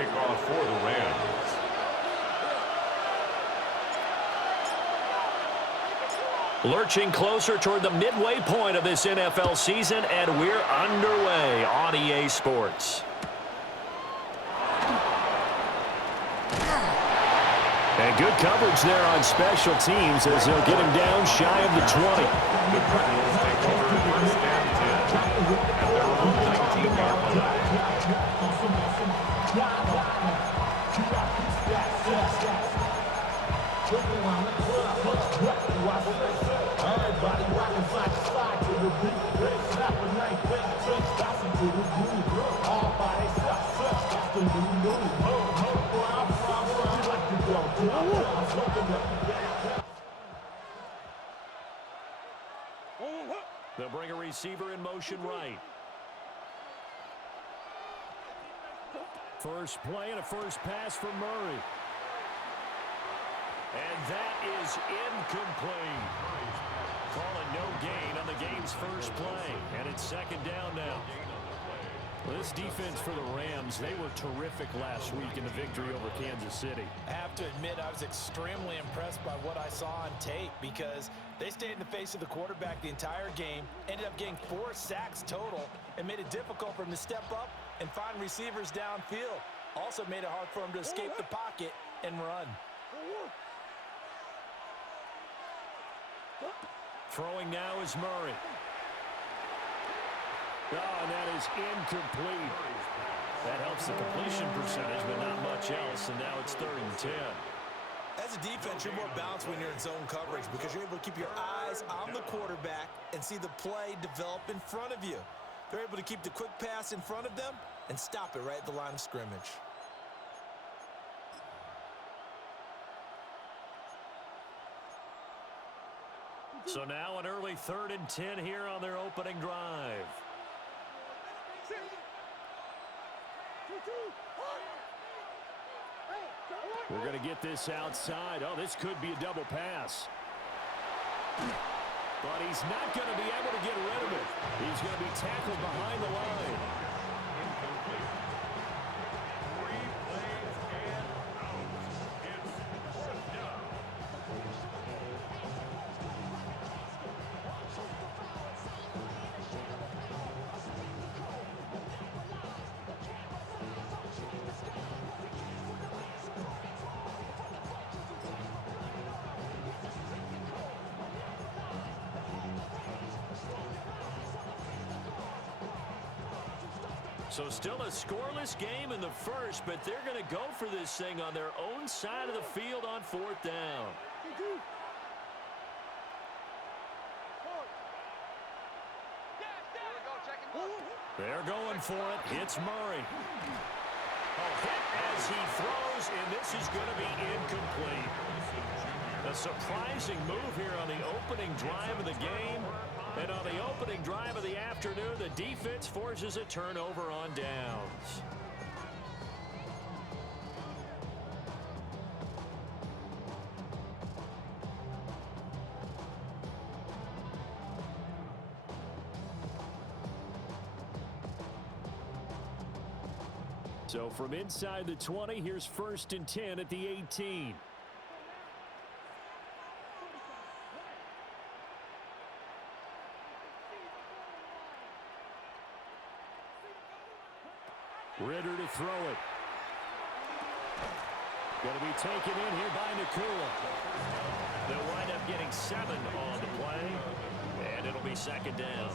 kickoff for the Rams. Lurching closer toward the midway point of this NFL season, and we're underway on EA Sports. And good coverage there on special teams as they'll get him down shy of the 20. The Cardinals take over first and 10 at their own 19-yard line. They'll bring a receiver in motion right. First play and a first pass for Murray. And that is incomplete. Calling no gain on the game's first play. And it's second down now. Well, this defense for the Rams, they were terrific last week in the victory over Kansas City. I have to admit, I was extremely impressed by what I saw on tape because they stayed in the face of the quarterback the entire game, ended up getting 4 sacks total, and made it difficult for him to step up and find receivers downfield. Also made it hard for him to escape the pocket and run. Throwing now is Murray. Oh, and that is incomplete. That helps the completion percentage, but not much else, and now it's 3rd and 10. As a defense, you're more balanced when you're in zone coverage because you're able to keep your eyes on the quarterback and see the play develop in front of you. They're able to keep the quick pass in front of them and stop it right at the line of scrimmage. So now an early 3rd and 10 here on their opening drive. We're going to get this outside. Oh, this could be a double pass. But he's not going to be able to get rid of it. He's going to be tackled behind the line. So still a scoreless game in the first, but they're going to go for this thing on their own side of the field on 4th down. They're going for it. It's Murray. Oh, hit as he throws, and this is going to be incomplete. A surprising move here on the opening drive of the game. And on the opening drive of the afternoon, the defense forces a turnover on downs. So from inside the 20, here's 1st and 10 at the 18. Ritter to throw it. Going to be taken in here by Nakua. They'll wind up getting 7 on the play, and it'll be second down.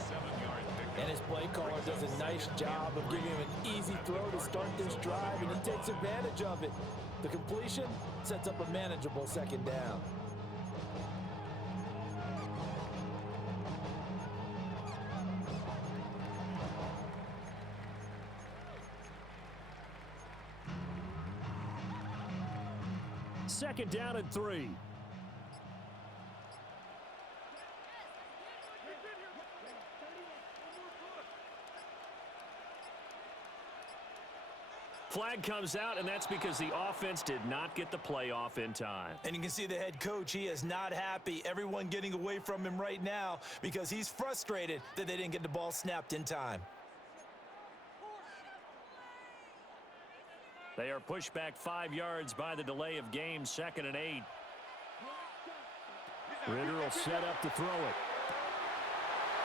And his play caller does a nice job of giving him an easy throw to start this drive, and he takes advantage of it. The completion sets up a manageable second down. Second down and 3. Flag comes out, and that's because the offense did not get the play off in time. And you can see the head coach, he is not happy. Everyone getting away from him right now because he's frustrated that they didn't get the ball snapped in time. They are pushed back 5 yards by the delay of game, 2nd and 8. Ritter will set up to throw it.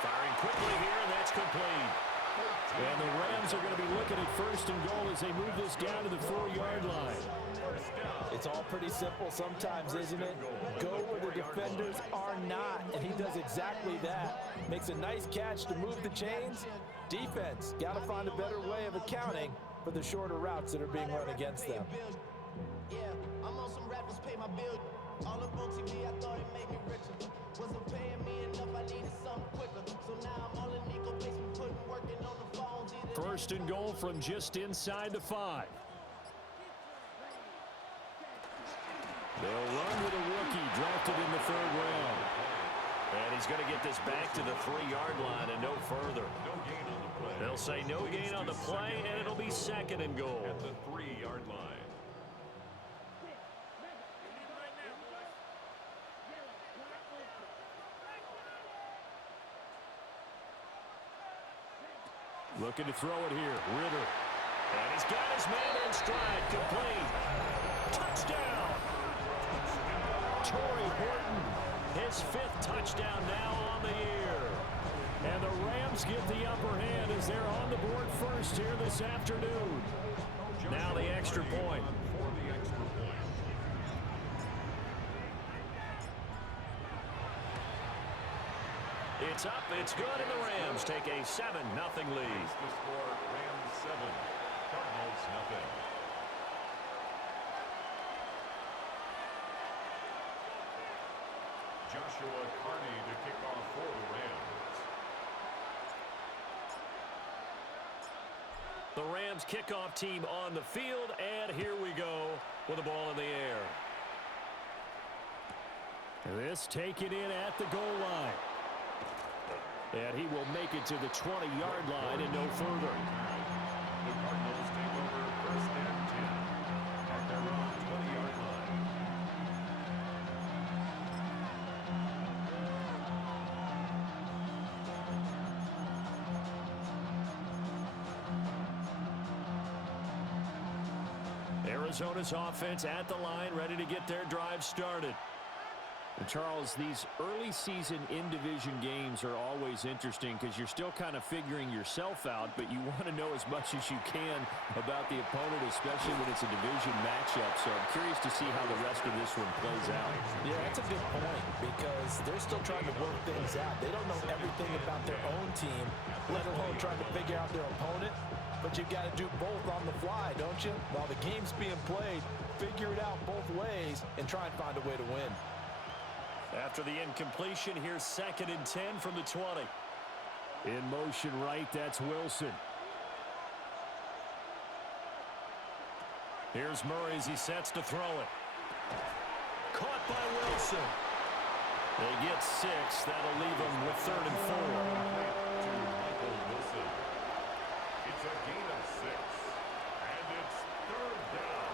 Firing quickly here, and that's complete. And the Rams are going to be looking at 1st and goal as they move this down to the 4-yard line. It's all pretty simple sometimes, isn't it? Go where the defenders are not, and he does exactly that. Makes a nice catch to move the chains. Defense, got to find a better way of accounting for the shorter routes that are being run against them. Yeah, I'm on some rappers pay my bill. All up on TV, I thought it made me richer. Wasn't paying me enough, I needed something quicker. So now I'm all in Nico basement, putting working on the phones. 1st and goal from just inside the 5. They'll run with a rookie drafted in the 3rd round. And he's going to get this back to the 3-yard line and no further. They'll say no gain on the play, and it'll be 2nd and goal. At the 3-yard line. Looking to throw it here. Ritter. And he's got his man in stride. Complete. Touchdown. Torrey Horton. His 5th touchdown now on the year. And the Rams get the upper hand as they're on the board first here this afternoon. Now the extra point. It's up, it's good, and the Rams take a 7-0 lead. The score, Rams 7, Cardinals nothing. Joshua Carney to kick off for the Rams. The Rams kickoff team on the field, and here we go with the ball in the air. This taken in at the goal line. And he will make it to the 20-yard line and no further. The Cardinals take over 1st and 10 at their own 20-yard line. Arizona's offense at the line, ready to get their drive started. Charles, these early season in-division games are always interesting because you're still kind of figuring yourself out, but you want to know as much as you can about the opponent, especially when it's a division matchup. So I'm curious to see how the rest of this one plays out. Yeah, that's a good point because they're still trying to work things out. They don't know everything about their own team, let alone trying to figure out their opponent. But you've got to do both on the fly, don't you? While the game's being played, figure it out both ways and try and find a way to win. After the incompletion, here's 2nd and 10 from the 20. In motion right, that's Wilson. Here's Murray as he sets to throw it. Caught by Wilson. They get 6. That'll leave them with 3rd and 4. To Michael Wilson. It's a gain of 6. And it's 3rd down.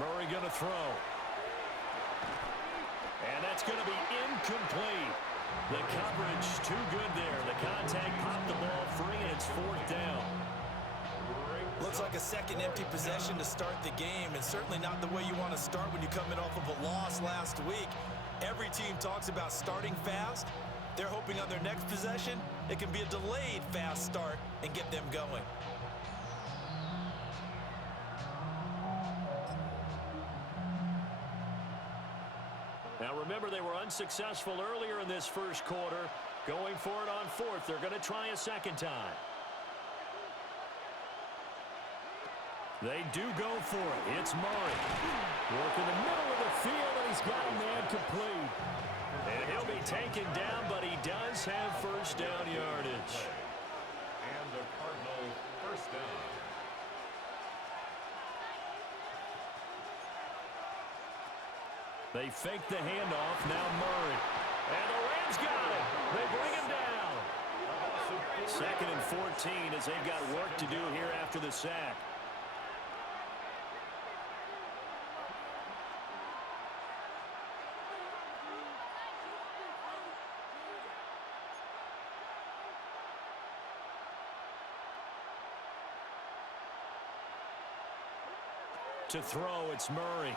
Murray going to throw. And that's going to be incomplete. The coverage too good there. The contact popped the ball free, and it's 4th down. Looks like a second empty possession to start the game, and certainly not the way you want to start when you're coming off of a loss last week. Every team talks about starting fast. They're hoping on their next possession, it can be a delayed fast start and get them going. Now remember, they were unsuccessful earlier in this first quarter. Going for it on 4th. They're going to try a second time. They do go for it. It's Murray. Work in the middle of the field, and he's got a man complete. And he'll be taken down, but he does have 1st down yardage. And the Cardinal 1st down. They fake the handoff. Now Murray. And the Rams got it. They bring him down. 2nd and 14 as they've got work to do here after the sack. To throw, it's Murray.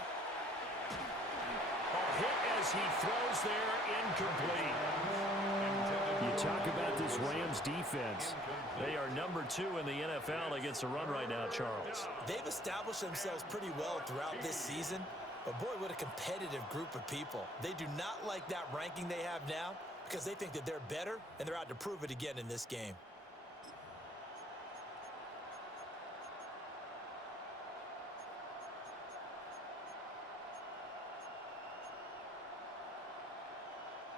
A hit as he throws there, incomplete. You talk about this Rams defense. They are number 2 in the NFL against the run right now, Charles. They've established themselves pretty well throughout this season, but boy, what a competitive group of people. They do not like that ranking they have now because they think that they're better, and they're out to prove it again in this game.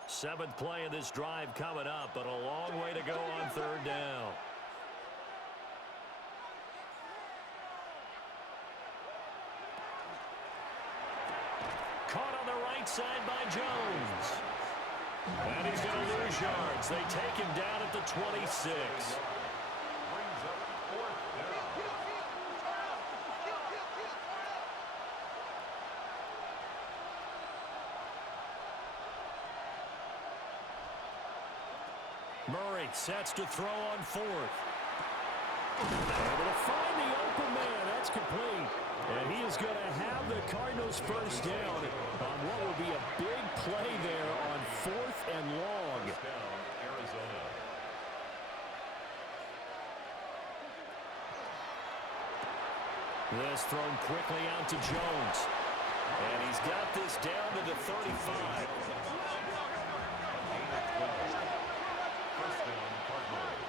Seventh play of this drive coming up, but a long way to go on third down. Caught on the right side by Jones. And he's going to lose yards. They take him down at the 26. Brings up fourth down. Murray sets to throw on fourth. Able to find the open man. That's complete. And he is going to have the Cardinals first down on what will be a big play there on fourth and long. First down, Arizona. This thrown quickly out to Jones. And he's got this down to the 35. First down, Cardinals.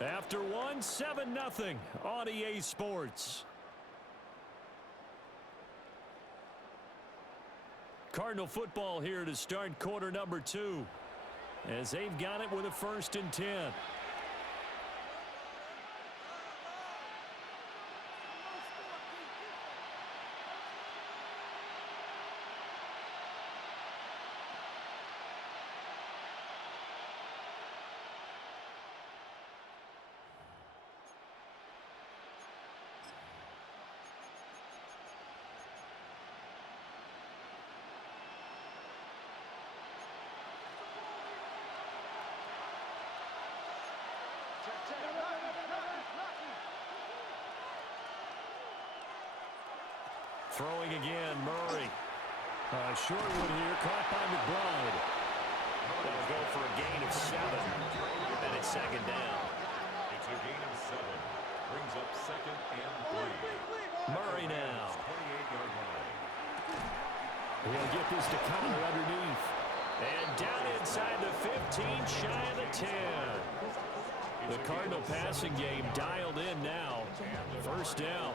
After one, 7-0 on EA Sports. Cardinal football here to start quarter number 2 as they've got it with a 1st and 10. Throwing again, Murray. Short one here, caught by McBride. They'll go for a gain of 7, and it's 2nd down. It's a gain of 7. Brings up 2nd and 3. Murray now. 28-yard line. He'll get this to Connor underneath. And down inside the 15, shy of the 10. The Cardinal passing game dialed in now. First down.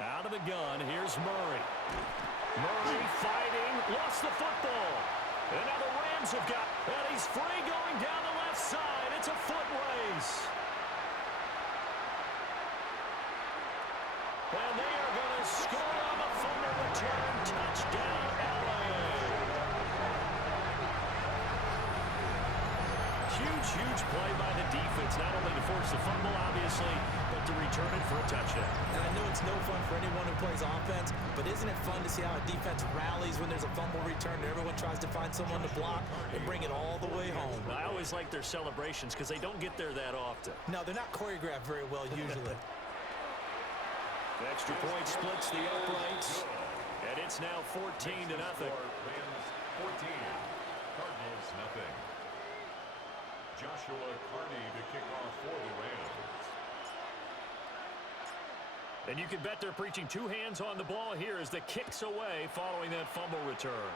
Out of the gun, here's Murray. Murray fighting, lost the football. And now the Rams have got, and he's free going down the left side. It's a foot race. And they are going to score on the fumble return. Touchdown, LA. Huge play by the defense, not only to force the fumble, obviously, but to return it for a touchdown. And I know it's no fun for anyone who plays offense, but isn't it fun to see how a defense rallies when there's a fumble return and everyone tries to find someone to block and bring it all the way home? I always like their celebrations because they don't get there that often. No, they're not choreographed very well usually. Extra point splits the uprights, and it's now 14-0. Rams 14. Cardinals nothing. Joshua Carney to kick off for the Rams. And you can bet they're preaching 2 hands on the ball here as the kick's away following that fumble return.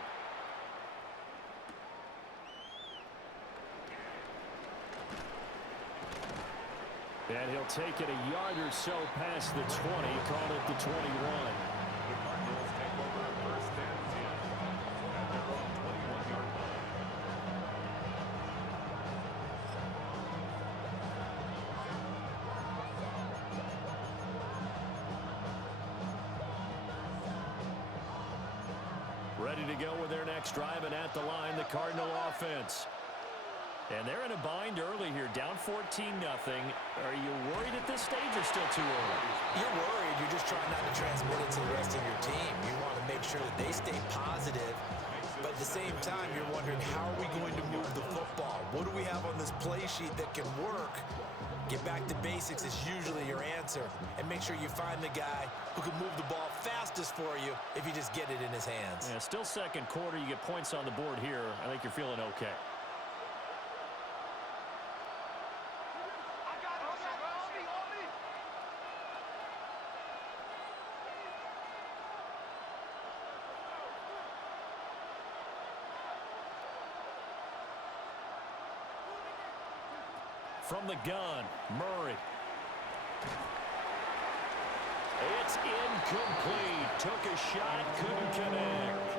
And he'll take it a yard or so past the 20, called it the 21. The Cardinals take over first and 10 at their own 21-yard line. Ready to go with their next drive, and at the line, the Cardinal offense. And they're in a bind early here, down 14-0. Are you worried at this stage or still too early? You're worried. You're just trying not to transmit it to the rest of your team. You want to make sure that they stay positive. But at the same time, you're wondering, how are we going to move the football? What do we have on this play sheet that can work? Get back to basics is usually your answer. And make sure you find the guy who can move the ball fastest for you if you just get it in his hands. Yeah, still second quarter. You get points on the board here. I think you're feeling okay. From the gun, Murray. It's incomplete. Took a shot, couldn't connect.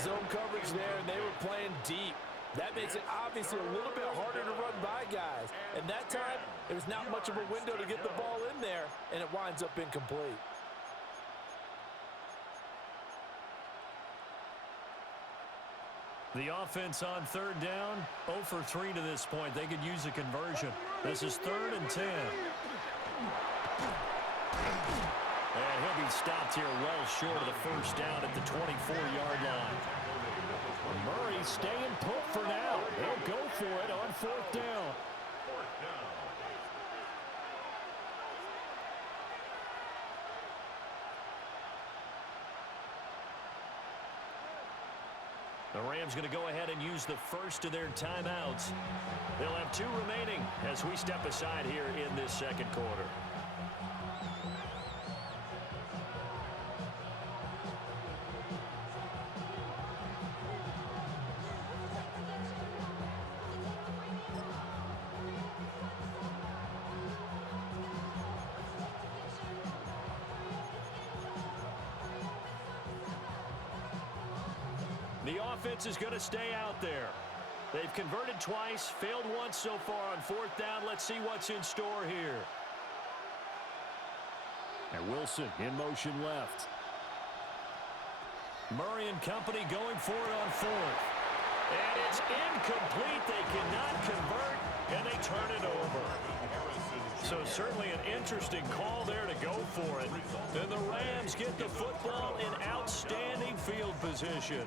Zone coverage there, and they were playing deep. That makes it obviously a little bit harder to run by guys. And that time, there was not much of a window to get the ball in there, and it winds up incomplete. The offense on third down, 0 for 3 to this point. They could use a conversion. This is 3rd and 10. And he'll be stopped here well short of the first down at the 24-yard line. Murray staying put for now. He'll go for it on 4th down. The Rams going to go ahead and use the first of their timeouts. They'll have 2 remaining as we step aside here in this second quarter. The offense is going to stay out there. They've converted twice, failed once so far on 4th down. Let's see what's in store here. And Wilson in motion left. Murray and company going for it on 4th. And it's incomplete. They cannot convert, and they turn it over. So certainly an interesting call there to go for it. And the Rams get the football in outstanding field position.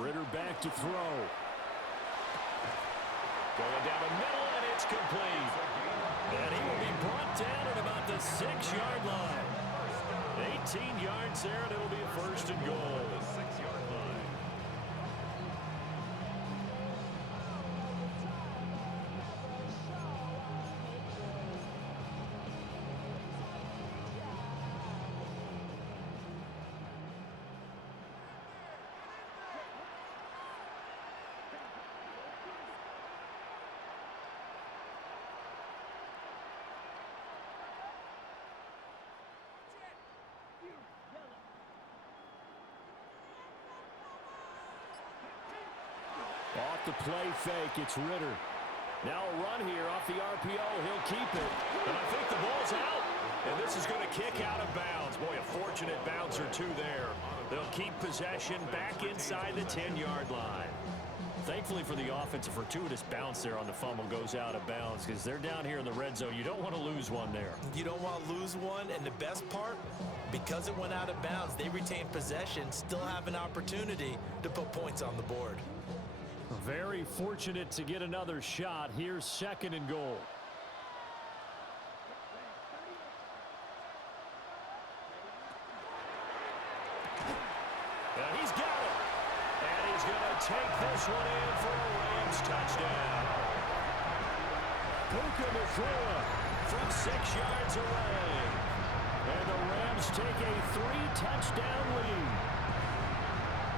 Ritter back to throw. Going down the middle, and it's complete. And he will be brought down at about the 6-yard line. 18 yards there, and it'll be a 1st and goal. Off the play fake, it's Ritter. Now a run here off the RPO. He'll keep it. And I think the ball's out. And this is going to kick out of bounds. Boy, a fortunate bounce or two there. They'll keep possession back inside the 10-yard line. Thankfully for the offense, a fortuitous bounce there on the fumble goes out of bounds because they're down here in the red zone. You don't want to lose one there. You don't want to lose one, and the best part, because it went out of bounds, they retain possession, still have an opportunity to put points on the board. Very fortunate to get another shot. Here's 2nd and goal. And he's got it. And he's going to take this one in for a Rams touchdown. Puka Nacua From 6 yards away. And the Rams take a 3-touchdown lead.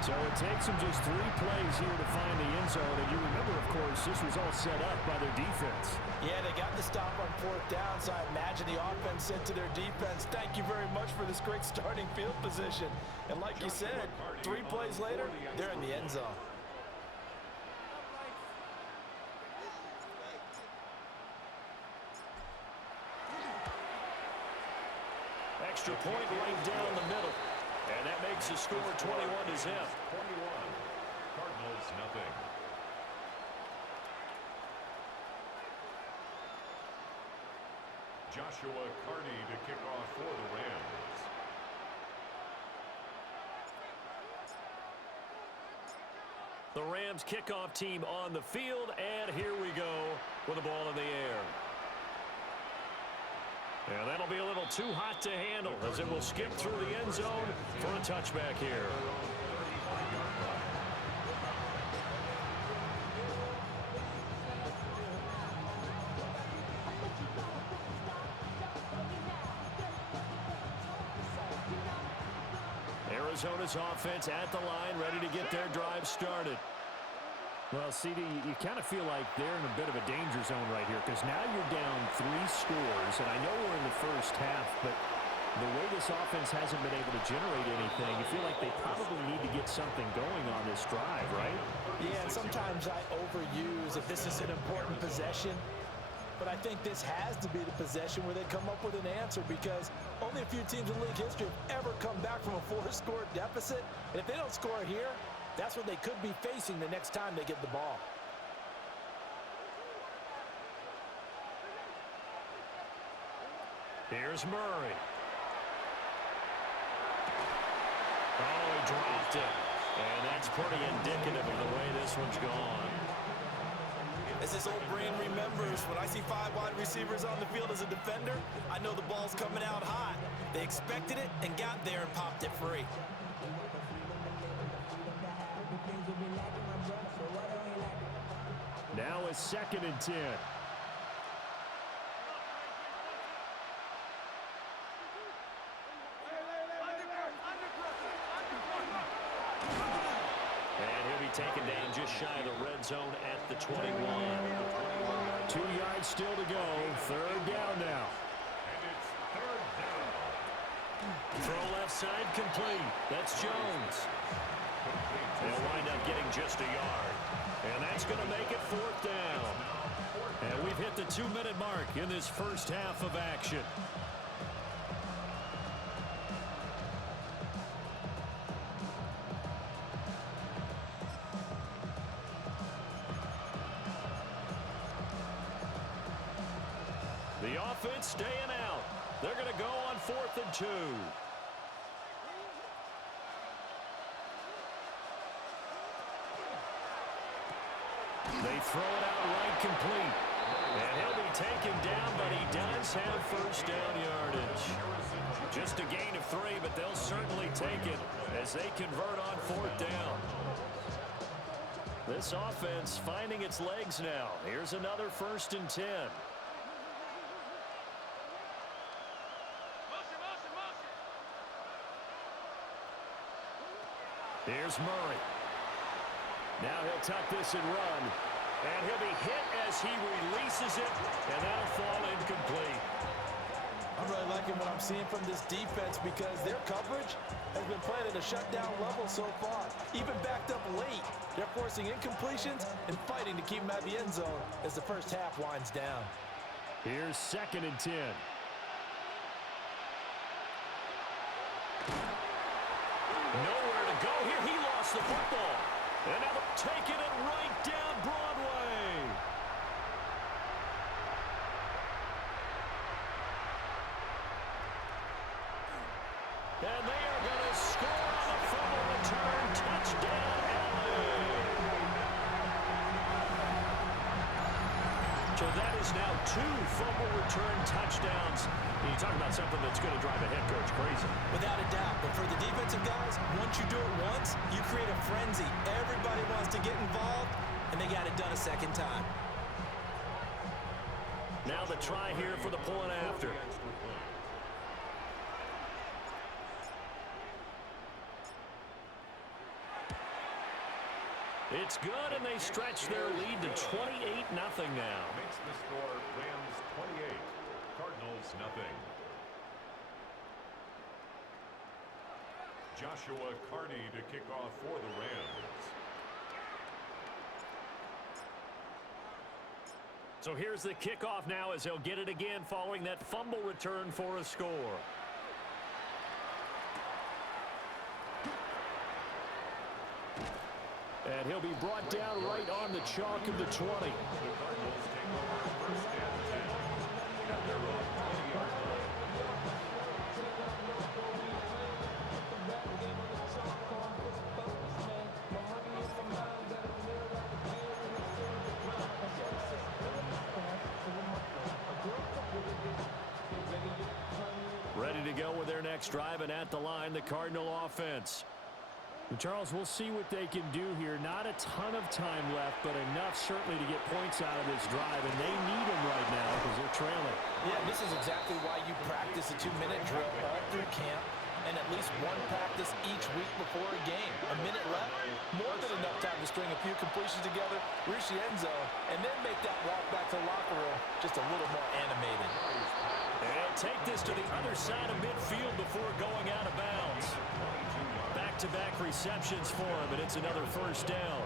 So it takes them just 3 plays here to find the end zone. And you remember, of course, this was all set up by their defense. Yeah, they got the stop on 4th down, so I imagine the offense said to their defense, thank you very much for this great starting field position. And like you said, 3 plays later, they're in the end zone. Extra point right down the middle. And that makes the score 21-0. 21. Cardinals, nothing. Joshua Carney to kick off for the Rams. The Rams kickoff team on the field, and here we go with the ball in the air. And that'll be a little too hot to handle as it will skip through the end zone for a touchback here. Arizona's offense at the line, ready to get their drive started. Well, CD, you kind of feel like they're in a bit of a danger zone right here because now you're down 3 scores, and I know we're in the first half, but the way this offense hasn't been able to generate anything, you feel like they probably need to get something going on this drive, right? Yeah, and sometimes I overuse if this is an important possession, but I think this has to be the possession where they come up with an answer because only a few teams in league history have ever come back from a 4-score deficit, and if they don't score here, that's what they could be facing the next time they get the ball. Here's Murray. Oh, he dropped it. And that's pretty indicative of the way this one's gone. As this old brain remembers, when I see 5 wide receivers on the field as a defender, I know the ball's coming out hot. They expected it and got there and popped it free. Now a 2nd and 10. And he'll be taken down just shy of the red zone at the 21. 2 yards still to go. 3rd down now. And it's 3rd down. Throw left side complete. That's Jones. They'll wind up getting just a yard. And that's going to make it 4th down. And we've hit the 2-minute mark in this first half of action. The offense staying out. They're going to go on 4th and 2. They throw it out right complete. And he'll be taken down, but he does have first down yardage. Just a gain of 3, but they'll certainly take it as they convert on 4th down. This offense finding its legs now. Here's another 1st and 10. Here's Murray. Now he'll tuck this and run. And he'll be hit as he releases it, and that'll fall incomplete. I'm really liking what I'm seeing from this defense because their coverage has been played at a shutdown level so far. Even backed up late, they're forcing incompletions and fighting to keep them at the end zone as the first half winds down. Here's 2nd and 10. Nowhere to go here. He lost the football. And now taking it right down Broadway. And they are going to score on a fumble return. Touchdown, LA. So that is now 2 fumble return touchdowns. And you talk about something that's going to drive a head coach crazy. Without a doubt, but for the defensive guys, once you do it once, you create a frenzy. Everybody wants to get involved, and they got it done a 2nd time. Now the try here for the point after. It's good, and they stretch their lead to 28-0 now. Makes the score Rams 28, Cardinals nothing. Joshua Carney to kick off for the Rams. So here's the kickoff now as he'll get it again following that fumble return for a score. And he'll be brought down right on the chalk of the 20. The Cardinals take over first and 10 at their own 20-yard line. Ready to go with their next drive, and at the line, the Cardinal offense. And Charles, we'll see what they can do here. Not a ton of time left, but enough certainly to get points out of this drive, and they need them right now because they're trailing. Yeah, this is exactly why you practice a 2-minute drill all through camp and at least one practice each week before a game. A minute left, more than enough time to string a few completions together, reach the end zone, and then make that walk back to the locker room just a little more animated. And he'll take this to the other side of midfield before going out of bounds. Back-to-back receptions for him, and it's another first down.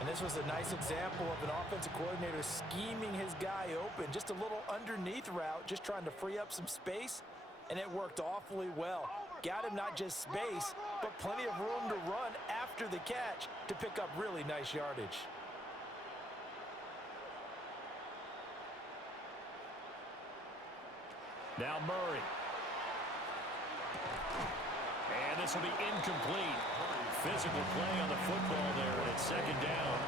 And this was a nice example of an offensive coordinator scheming his guy open. Just a little underneath route, just trying to free up some space, and it worked awfully well. Got him not just space, but plenty of room to run after the catch to pick up really nice yardage. Now Murray. And this will be incomplete. Physical play on the football there, and it's second down.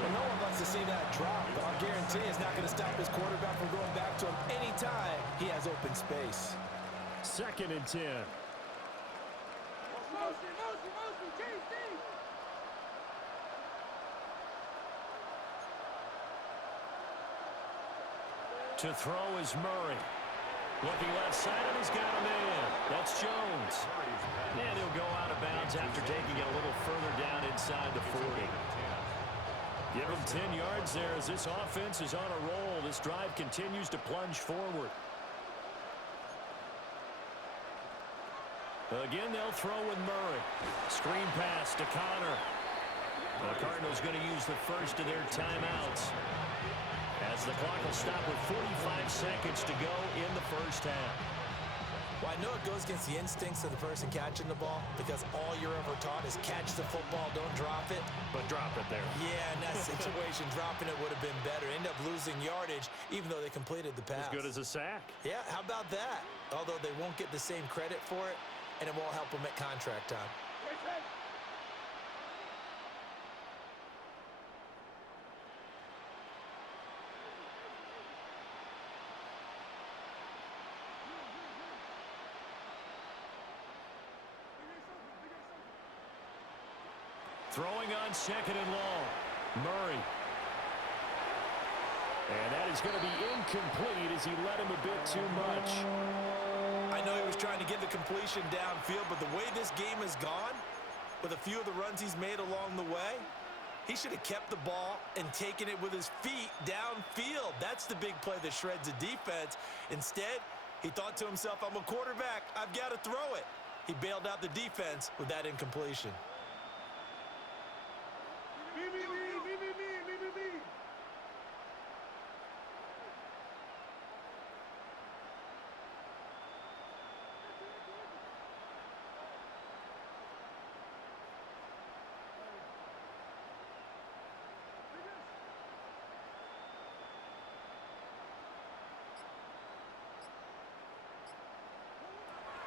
Well, no one wants to see that drop, but I'll guarantee it's not going to stop his quarterback from going back to him anytime he has open space. Second and 10. To throw is Murray. Looking left side, and he's got a man. That's Jones. And he'll go out of bounds after taking it a little further down inside the 40. Give him 10 yards there as this offense is on a roll. This drive continues to plunge forward. Again, they'll throw with Murray. Screen pass to Connor. The Cardinals going to use the first of their timeouts, as the clock will stop with 45 seconds to go in the first half. Well, I know it goes against the instincts of the person catching the ball because all you're ever taught is catch the football, don't drop it. But drop it there. Yeah, in that situation, dropping it would have been better. End up losing yardage, even though they completed the pass. As good as a sack. Yeah, how about that? Although they won't get the same credit for it, and it won't help them at contract time. Throwing on second and long. Murray. And that is going to be incomplete as he led him a bit too much. I know he was trying to get the completion downfield, but the way this game has gone, with a few of the runs he's made along the way, he should have kept the ball and taken it with his feet downfield. That's the big play that shreds the defense. Instead, he thought to himself, I'm a quarterback. I've got to throw it. He bailed out the defense with that incompletion.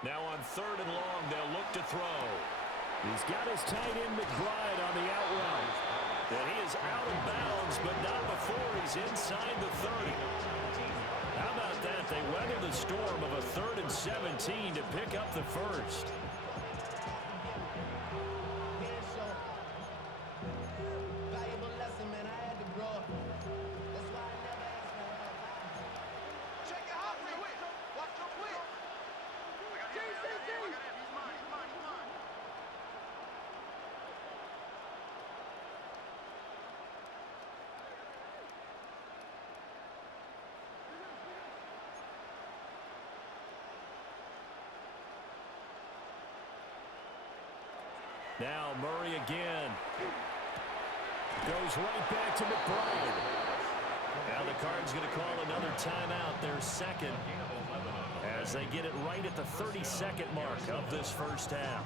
Now on third and long, they'll look to throw. He's got his tight end McBride on the out route. And he is out of bounds, but not before he's inside the 30. How about that? They weather the storm of a 3rd and 17 to pick up the first. Valuable lesson, man. I had to grow up. That's why I never asked for help. Check it out, quick. Watch your quick. Now Murray again. Goes right back to McBride. Now the Cards going to call another timeout, their second, as they get it right at the 30-second mark of this first half.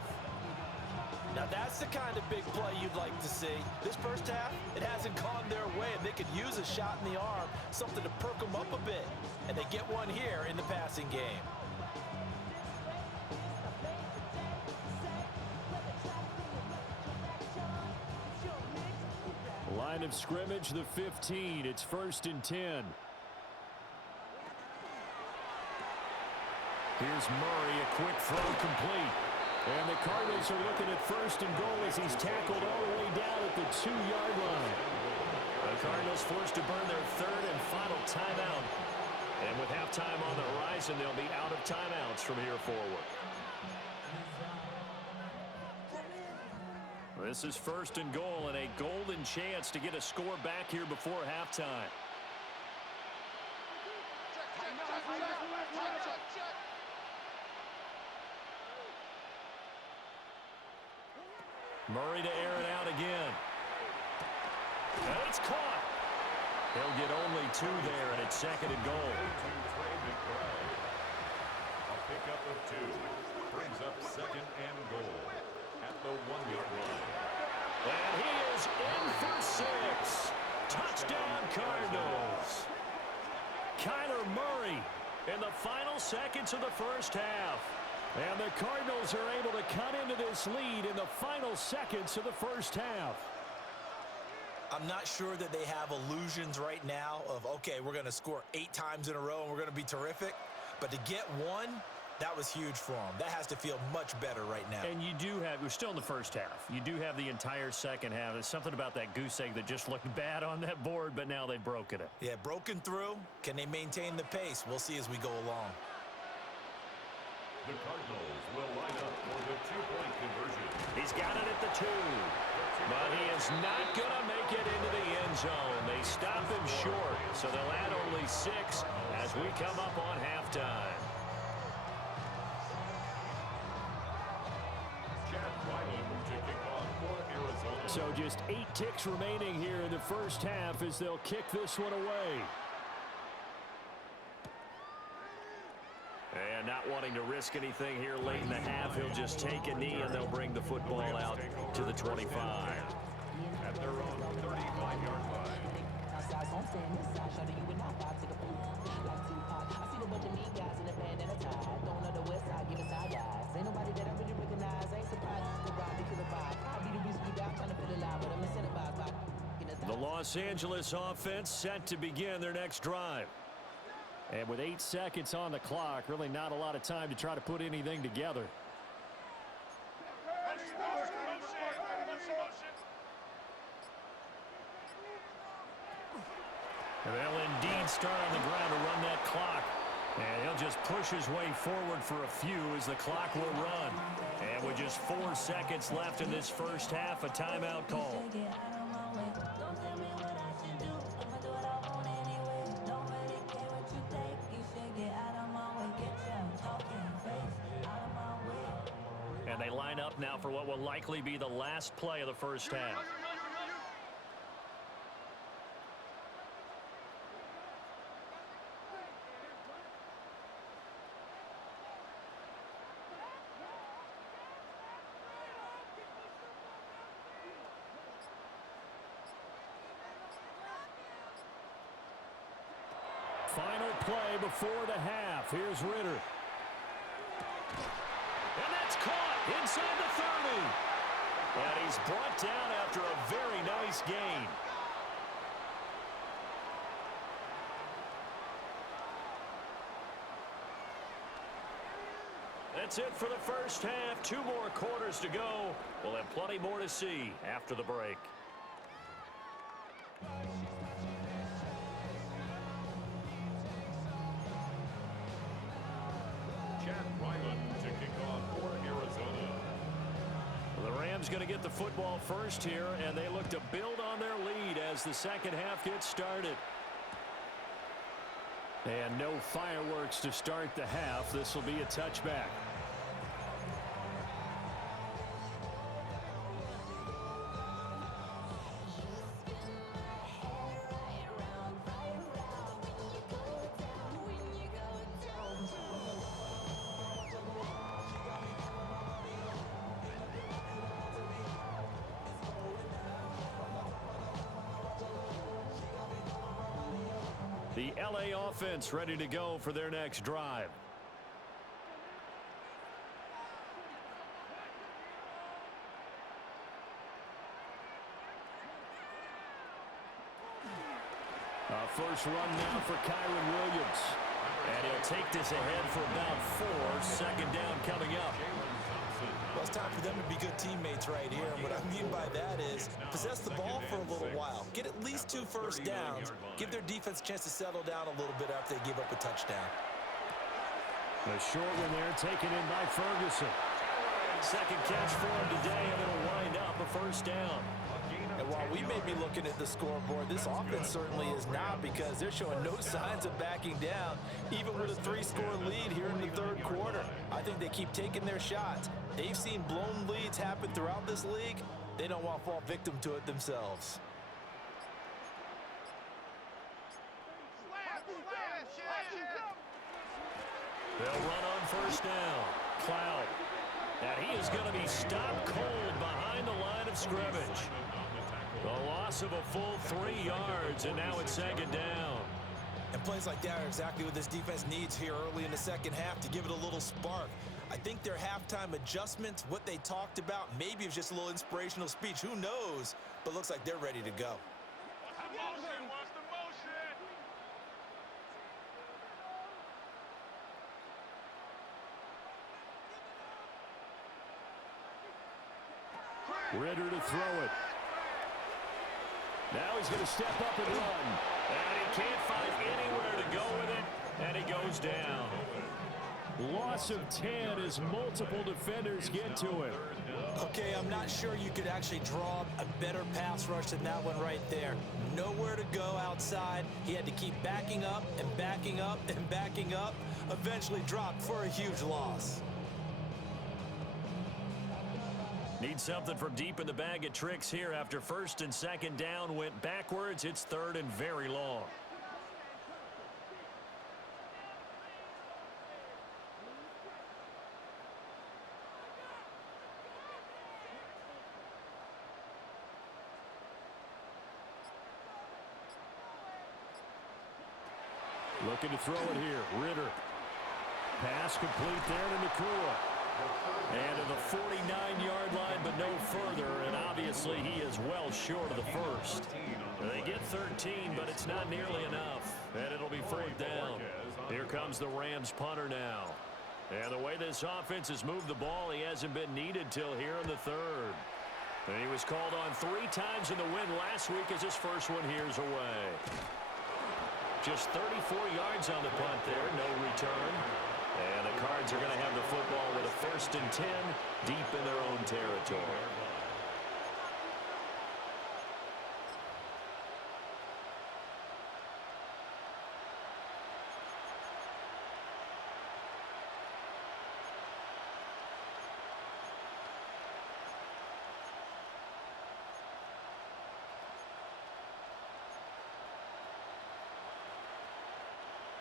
Now that's the kind of big play you'd like to see. This first half, it hasn't gone their way, and they could use a shot in the arm, something to perk them up a bit. And they get one here in the passing game. Line of scrimmage, the 15. It's 1st and 10. Here's Murray, a quick throw complete. And the Cardinals are looking at 1st and goal as he's tackled all the way down at the 2-yard line. The Cardinals forced to burn their third and final timeout. And with halftime on the horizon, they'll be out of timeouts from here forward. This is 1st and goal and a golden chance to get a score back here before halftime. Murray to air it out again. And it's caught. They'll get only 2 there, and it's 2nd and goal. A pickup of 2 brings up 2nd and goal at the 1-yard line. And he is in for 6. Touchdown, Cardinals. Kyler Murray in the final seconds of the first half. And the Cardinals are able to cut into this lead in the final seconds of the first half. I'm not sure that they have illusions right now of, okay, we're going to score 8 times in a row and we're going to be terrific. But to get one, that was huge for them. That has to feel much better right now. And you do have, we're still in the first half. You do have the entire second half. There's something about that goose egg that just looked bad on that board, but now they've broken it. Yeah, broken through. Can they maintain the pace? We'll see as we go along. The Cardinals will line up for the 2-point conversion. He's got it at the 2. But he is not going to make it into the end zone. They stop him short, so they'll add only 6 as we come up on halftime. So just 8 ticks remaining here in the first half as they'll kick this one away. And not wanting to risk anything here late in the half, he'll just take a knee and they'll bring the football out to the 25. At their own 35-yard line. The Los Angeles offense set to begin their next drive. And with 8 seconds on the clock, really not a lot of time to try to put anything together. And they'll indeed start on the ground to run that clock. And he'll just push his way forward for a few as the clock will run. And with just 4 seconds left in this first half, a timeout call. And they line up now for what will likely be the last play of the first half. Final play before the half. Here's Ritter. And that's caught inside the 30. And he's brought down after a very nice gain. That's it for the first half. 2 more quarters to go. We'll have plenty more to see after the break. The Rams going to get the football first here, and they look to build on their lead as the second half gets started. And no fireworks to start the half. This will be a touchback. The LA offense ready to go for their next drive. First run now for Kyron Williams. And he'll take this ahead for about 4. Second down coming up. Well, it's time for them to be good teammates right here. And what I mean by that is possess the ball for a little while. Get at least 2 first downs. Give their defense a chance to settle down a little bit after they give up a touchdown. The short one there taken in by Ferguson. Second catch for him today, and it'll wind up a first down. And while we may be looking at the scoreboard, this offense certainly is not, because they're showing no signs of backing down, even with a 3-score lead here in the third quarter. I think they keep taking their shots. They've seen blown leads happen throughout this league. They don't want to fall victim to it themselves. They'll run on first down. Cloud. And he is going to be stopped cold behind the line of scrimmage. The loss of a full 3 yards, and now it's second down. And plays like that are exactly what this defense needs here early in the second half to give it a little spark. I think their halftime adjustments, what they talked about, maybe it was just a little inspirational speech. Who knows? But looks like they're ready to go. Ritter to throw it. Now he's going to step up and run. And he can't find anywhere to go with it. And he goes down. Loss of 10 as multiple defenders get to him. Okay, I'm not sure you could actually draw a better pass rush than that one right there. Nowhere to go outside. He had to keep backing up and backing up and backing up. Eventually dropped for a huge loss. Need something from deep in the bag of tricks here after first and second down went backwards. It's third and very long. Looking to throw it here. Ritter. Pass complete there to Nakua. And to the 49-yard line, but no further. And obviously he is well short of the first. They get 13, but it's not nearly enough. And it'll be fourth down. Here comes the Rams punter now. And the way this offense has moved the ball, he hasn't been needed till here in the third. And he was called on 3 times in the win last week as his first one here's away. Just 34 yards on the punt there, no return. And the Cards are going to have the football with a first and 10 deep in their own territory.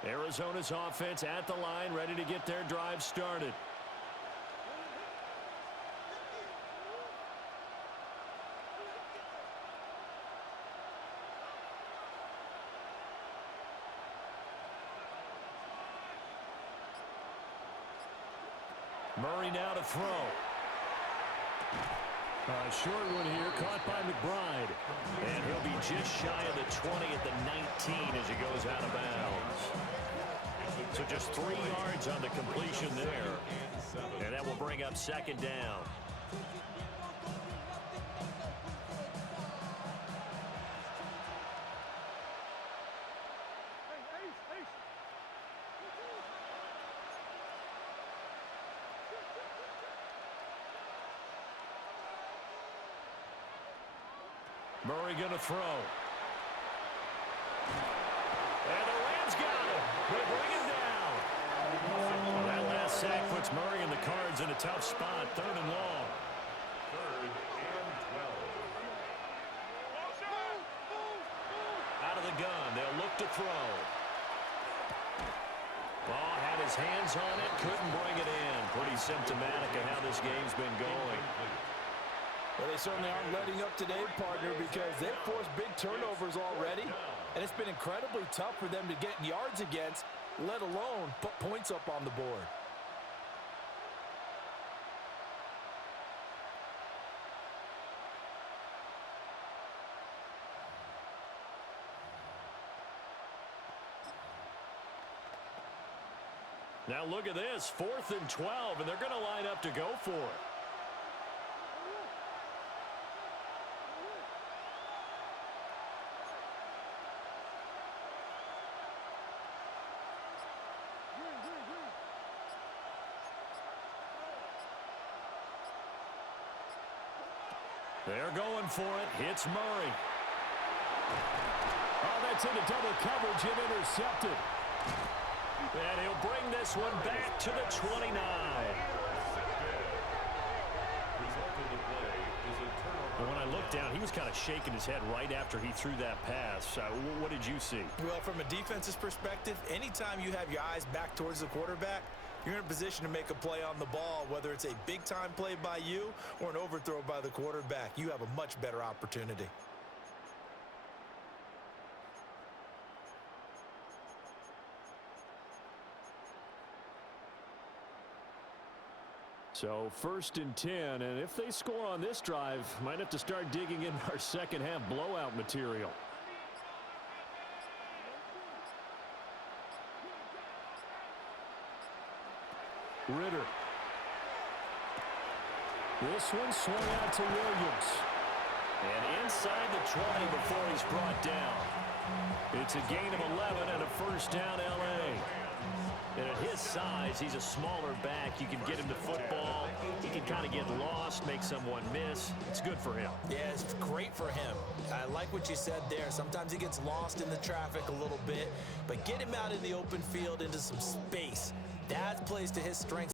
Arizona's offense at the line, ready to get their drive started. Murray now to throw. A short one here, caught by McBride. And he'll be just shy of the 20 at the 19 as he goes out of bounds. So just 3 yards on the completion there. And that will bring up second down. Murray going to throw. And the Rams got him. They bring him down. Well, that last sack puts Murray and the Cards in a tough spot. Third and long. Third and 12. Out of the gun. They'll look to throw. Ball had his hands on it. Couldn't bring it in. Pretty symptomatic of how this game's been going. Well, they certainly aren't letting up today, partner, because they've forced big turnovers already. And And it's been incredibly tough for them to get yards against, let alone put points up on the board. Now look at this, 4th and 12, and they're going to line up to go for it. They're going for it. It's Murray. Oh, that's into double coverage and intercepted. And he'll bring this one back to the 29. And when I looked down, he was kind of shaking his head right after he threw that pass. What did you see? Well, from a defense's perspective, anytime you have your eyes back towards the quarterback, you're in a position to make a play on the ball, whether it's a big-time play by you or an overthrow by the quarterback. You have a much better opportunity. So 1st and 10, and if they score on this drive, might have to start digging in our second half blowout material. Ritter. This one swung out to Williams. And inside the 20 before he's brought down. It's a gain of 11 and a first down L.A. And at his size, he's a smaller back. You can get him to football. He can kind of get lost, make someone miss. It's good for him. Yeah, it's great for him. I like what you said there. Sometimes he gets lost in the traffic a little bit, but get him out in the open field into some space. That plays to his strengths.